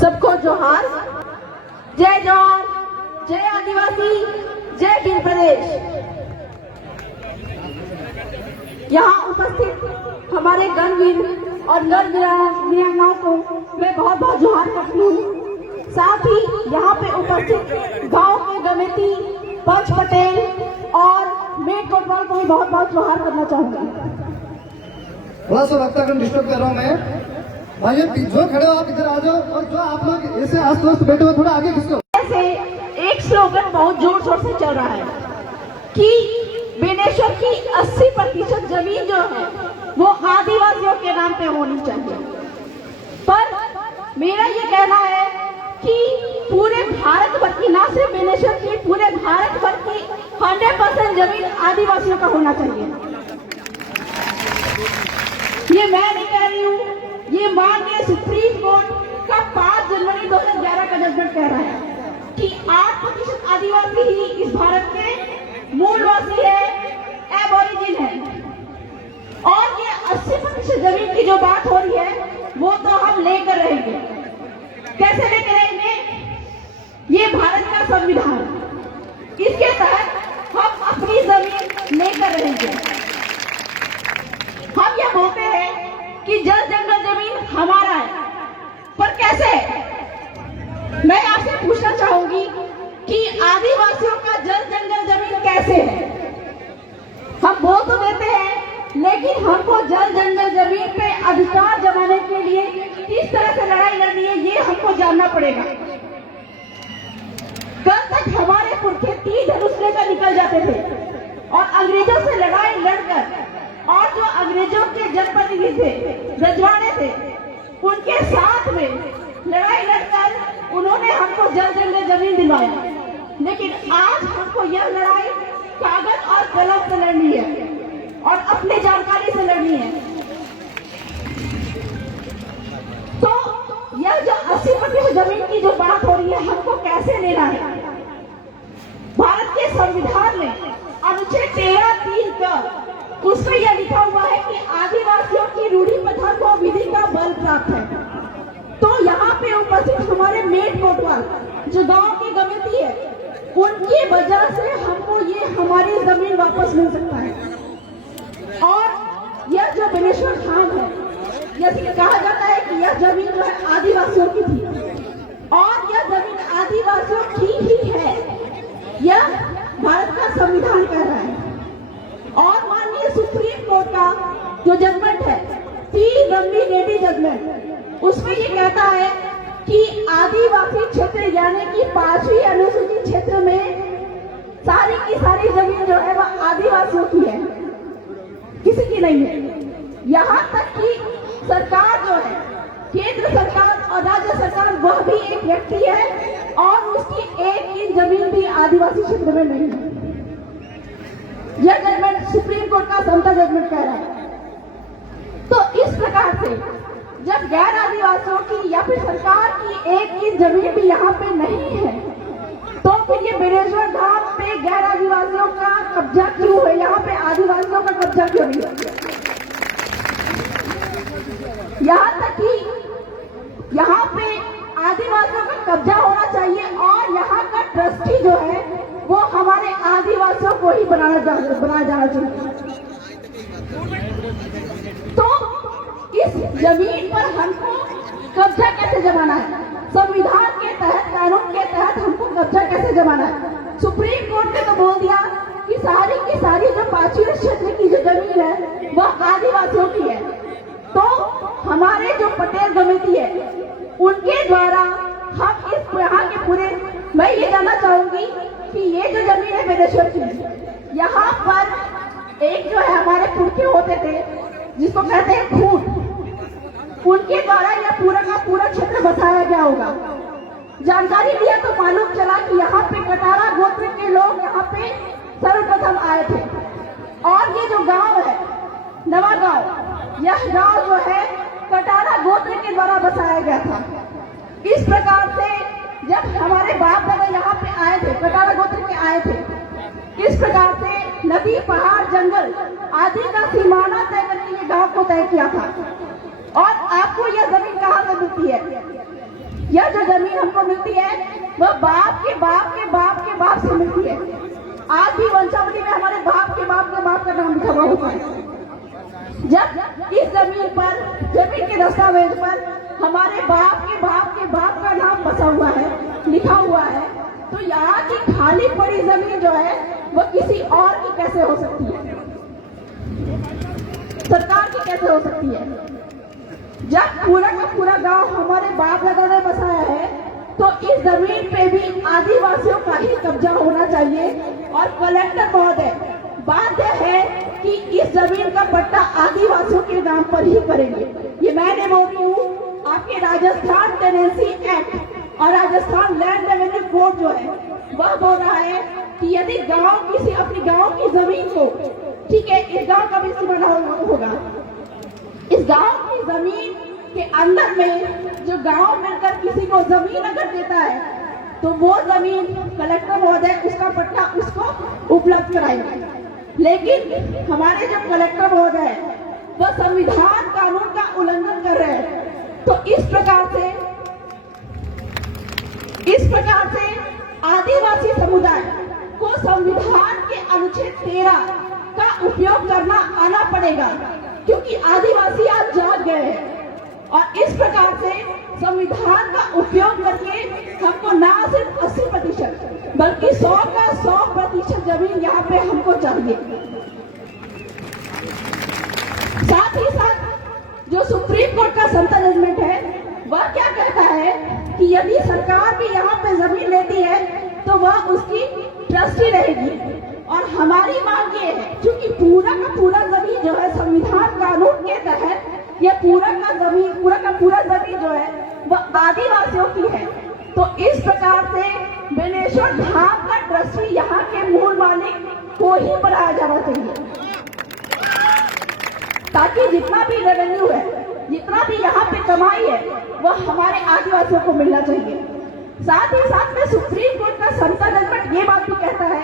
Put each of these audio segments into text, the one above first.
सबको जोहार। जय जवान, जय आदिवासी, जय हिंद प्रदेश। यहाँ उपस्थित हमारे गणवीर और नर-वीरांगनाओं को मैं बहुत बहुत जोहार करती हूँ। साथ ही यहाँ पे उपस्थित गांव के गमेती पंच पटेल और मेट कोटवाल को भी बहुत बहुत जोहार करना चाहूंगी। थोड़ा सा वक्तागण डिस्टर्ब कर रहा हूँ मैं। भाई जो खड़े हो आप इधर आ जाओ, और जो आप लोग ऐसे आस-पास बैठे हो थोड़ा आगे खिसको। ऐसे एक स्लोगन बहुत जोर शोर से चल रहा है कि बेनेश्वर की 80% जमीन जो है वो आदिवासियों के नाम पे होनी चाहिए। पर मेरा ये कहना है कि पूरे भारत भर की, ना सिर्फ बेनेश्वर की, पूरे भारत भर की 100% जमीन आदिवासियों का होना चाहिए। ये मैं नहीं कह रही हूँ, ये माननीय सुप्रीम कोर्ट का 5 जनवरी 2011 का जजमेंट कह रहा है कि 8% आदिवासी ही इस भारत के मूलवासी है, एबोरिजिन है। और ये 80% जमीन की जो बात हो रही है वो तो हम लेकर रहेंगे। कैसे लेकर रहेंगे? ये भारत का संविधान, इसके तहत हम अपनी जमीन लेकर रहेंगे। हम ये बोलते हैं कि जल जंगल जमीन हमारा है, पर कैसे? मैं आपसे पूछना चाहूंगी कि आदिवासियों का जल जंगल जमीन कैसे है? हम बोल तो देते हैं, लेकिन हमको जल जंगल जमीन पे अधिकार जमाने के लिए किस तरह से लड़ाई लड़नी है ये हमको जानना पड़ेगा। कल तक हमारे पुरखे तीर धनुष लेकर निकल जाते थे और अंग्रेजों से लड़ाई लड़कर, और जो अंग्रेजों के जनप्रतिनिधि थे, रजवाड़े थे, उनके साथ में लड़ाई लड़कर उन्होंने हमको जल जंगल जमीन दिलवाया। लेकिन आज हमको यह लड़ाई कागज और कलम से लड़नी है और अपनी जानकारी से लड़नी है। तो यह जो 80% जमीन की जो बात हो रही है, हमको कैसे लेना है? भारत के संविधान में अनुच्छेद 13(3) का उसमें यह लिखा हुआ है कि आदिवासियों की रूढ़ी प्रथा को विधि का बल प्राप्त है। तो यहाँ पे उपस्थित हमारे मेट कोटवाल जो गांव की गमिति है, उनकी वजह से हमको ये हमारी जमीन वापस मिल सकता है। और यह जो बेनेश्वर धाम है, जैसे कहा जाता है कि यह जमीन जो है आदिवासियों की थी, और यह जमीन आदिवासियों की ही है, यह भारत का संविधान कह रहा है। और माननीय सुप्रीम कोर्ट का जो जजमेंट है, तीन लंबी डेटी जजमेंट, उसमें ये कहता है कि आदिवासी क्षेत्र यानी कि 5वीं अनुसूचित क्षेत्र में सारी की सारी जमीन जो है वह आदिवासियों की है, किसी की नहीं है। यहाँ तक कि सरकार जो है, केंद्र सरकार और राज्य सरकार, वह भी एक व्यक्ति है और उसकी एक इंच जमीन भी आदिवासी क्षेत्र में नहीं है। यह जजमेंट सुप्रीम कोर्ट का समता जजमेंट कह रहा है। तो इस प्रकार से जब गैर आदिवासियों की या फिर सरकार की एक की जमीन भी यहाँ पे नहीं है, तो फिर ये बेनेश्वर धाम पे गैर आदिवासियों का कब्जा क्यों है? यहाँ पे आदिवासियों का कब्जा क्यों नहीं है? यहाँ तक कि यहाँ पे आदिवासियों का कब्जा होना चाहिए और यहाँ का ट्रस्टी जो है वो हमारे आदिवासियों को ही बनाया जाना चाहिए। तो इस जमीन पर हमको कब्जा कैसे जमाना है? संविधान के तहत, कानून के तहत हमको कब्जा कैसे जमाना है? सुप्रीम कोर्ट ने तो बोल दिया कि सारी की सारी जो 5वीं क्षेत्र की जो जमीन है वह आदिवासियों की है। तो हमारे जो पटेल कमेटी है उनके द्वारा हम इस यहाँ के पूरे, मैं ये जानना चाहूंगी कि ये जो जमीन है बेनेश्वर की, यहाँ पर एक जो है हमारे पुरखे होते थे जिसको कहते हैं खून, उनके द्वारा यह पूरा का पूरा क्षेत्र बसाया गया होगा। जानकारी लिया तो मालूम चला कि यहाँ पे कटारा गोत्र के लोग यहाँ पे सर्वप्रथम आए थे। और ये जो गांव है नवा गांव, यह गांव जो है कटारा गोत्र के द्वारा बसाया गया था। इस प्रकार से जब हमारे बाप दादा यहाँ पे आए थे, कटारा गोत्र के आए थे, इस प्रकार से नदी, पहाड़, जंगल आदि का सीमाना तय करके ये गांव को तय किया था। और आपको यह जमीन कहाँ से मिलती है? यह जो जमीन हमको मिलती है वह बाप के बाप के बाप के बाप से मिलती है। आज भी वंशावली में हमारे बाप के बाप का नाम लिखा हुआ होता है। जब इस जमीन पर, जमीन के दस्तावेज पर हमारे बाप के बाप का नाम बसा हुआ है, लिखा हुआ है, तो यहाँ की खाली पड़ी जमीन जो है वह किसी और की कैसे हो सकती है, सरकार की कैसे हो सकती है? जब पूरा का पूरा गांव हमारे बाप दादा ने बसाया है तो इस जमीन पे भी आदिवासियों का ही कब्जा होना चाहिए। और कलेक्टर महोदय बाध्य है कि इस जमीन का पट्टा आदिवासियों के नाम पर ही करेंगे। ये मैं नहीं बोल रही हूँ, आपके राजस्थान टेनेंसी एक्ट और राजस्थान लैंड रेवेन्यू कोड जो है वह बोल रहा है कि यदि गांव किसी अपनी गांव की जमीन को, ठीक है, इस गांव का भी सीमा होगा, इस गांव की जमीन के अंदर में जो गांव मिलकर किसी को जमीन अगर देता है तो वो जमीन कलेक्टर महोदय उसका पट्टा उसको उपलब्ध कराएंगे। लेकिन हमारे जो कलेक्टर महोदय है वह संविधान कानून का उल्लंघन कर रहे हैं। तो इस प्रकार से आदिवासी समुदाय को संविधान के अनुच्छेद 13 का उपयोग करना आना पड़ेगा, क्योंकि आदिवासी आज जाग गए हैं। और इस प्रकार से संविधान का उपयोग करके हमको ना सिर्फ 80% बल्कि 100 का 100% जमीन यहाँ पे हमको चाहिए। साथ ही साथ जो सुप्रीम कोर्ट का संता जजमेंट है वह क्या कहता है कि यदि सरकार भी यहाँ पे जमीन लेती है तो वह उसकी ट्रस्टी रहेगी। और हमारी मांग ये है, क्योंकि पूरा का पूरा जमीन जो है संविधान कानून के तहत ये पूरा का पूरा जमीन जो है वह आदिवासियों की है। तो इस प्रकार से बेनेश्वर धाम का ट्रस्टी यहाँ के मूल मालिक को ही बनाया जाना चाहिए, ताकि जितना भी रेवेन्यू है, जितना भी यहाँ पे कमाई है वह हमारे आदिवासियों को मिलना चाहिए। साथ ही साथ में सुप्रीम कोर्ट का संता जजमेंट ये बात भी कहता है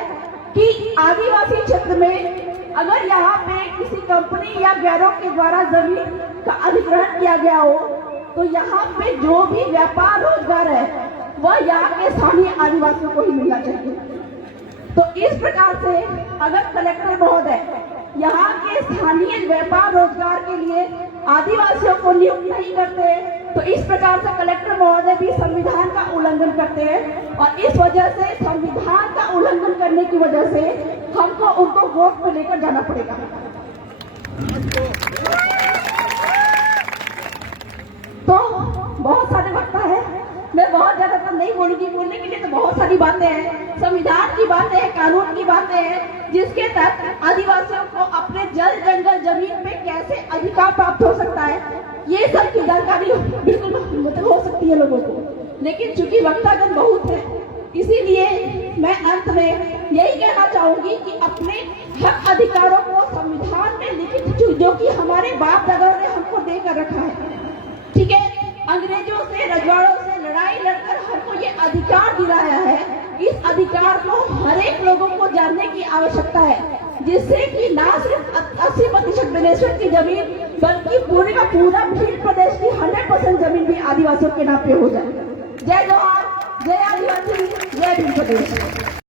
कि आदिवासी क्षेत्र में अगर यहाँ पे किसी कंपनी या गैरों के द्वारा जमीन का अधिग्रहण किया गया हो तो यहाँ पे जो भी व्यापार रोजगार है वह यहाँ के स्थानीय आदिवासियों को ही मिलना चाहिए। तो इस प्रकार से अगर कलेक्टर महोदय यहाँ के स्थानीय व्यापार रोजगार के लिए आदिवासियों को नियुक्त नहीं करते तो इस प्रकार से कलेक्टर महोदय भी संविधान का उल्लंघन करते हैं। और इस वजह से संविधान का उल्लंघन करने की वजह से हमको उनको वोट में लेकर जाना पड़ेगा। तो बहुत सारे वक्ता है, मैं बहुत ज्यादा तो नहीं बोलूंगी, बोलने के लिए तो बहुत सारी बातें हैं, संविधान की बातें हैं, कानून की बातें हैं, जिसके तहत आदिवासियों को अपने जल जंगल जमीन पे कैसे अधिकार प्राप्त हो सकता है, ये सब की जानकारी बिल्कुल हो सकती है लोगों को। लेकिन चूंकि वक्तागण बहुत है, इसीलिए मैं अंत में यही कहना चाहूंगी कि अपने हक अधिकारों को संविधान में लिखित जो कि हमारे बाप दादाओं ने हमको देकर रखा है, ठीक है, अंग्रेजों से रजवाड़ों से लड़ाई लड़कर हमको ये अधिकार दिलाया है, इस अधिकार को हर एक लोगों को जानने की आवश्यकता है, जिससे कि ना सिर्फ 80% बेनेश्वर की जमीन बल्कि पूरे का पूरा भील प्रदेश की 100% जमीन भी आदिवासियों के नाम पे हो जाए। जय जोहार, जय आदिवासी, जय भील प्रदेश।